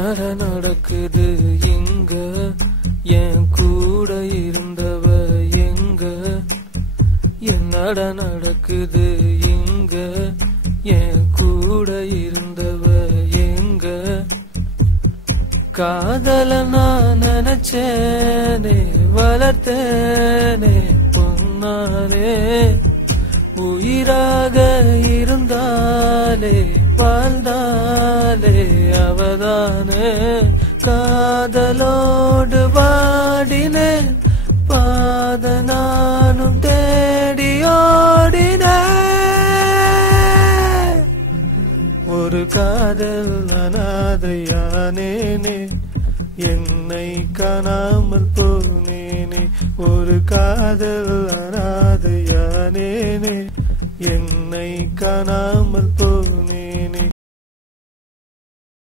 என்னடா நடக்குது இங்க என் கூட இருந்தவ எங்க என்னடா நடக்குது இங்க என் கூட இருந்தவ எங்க காதல நான் நினைச்சேனே வளர்த்தேனே பொன்னாலே உயிராக இருந்தாலே வாழ்ந்தாலே அவதானே காதலோடு வாடினேன் பாத நானும் தேடி ஓடினேன் ஒரு காதல் அனாதையானேனே என்னை காணாமல் போனேனே ஒரு காதல் அனாதையானேனே என்னை காணாமல் போனேனே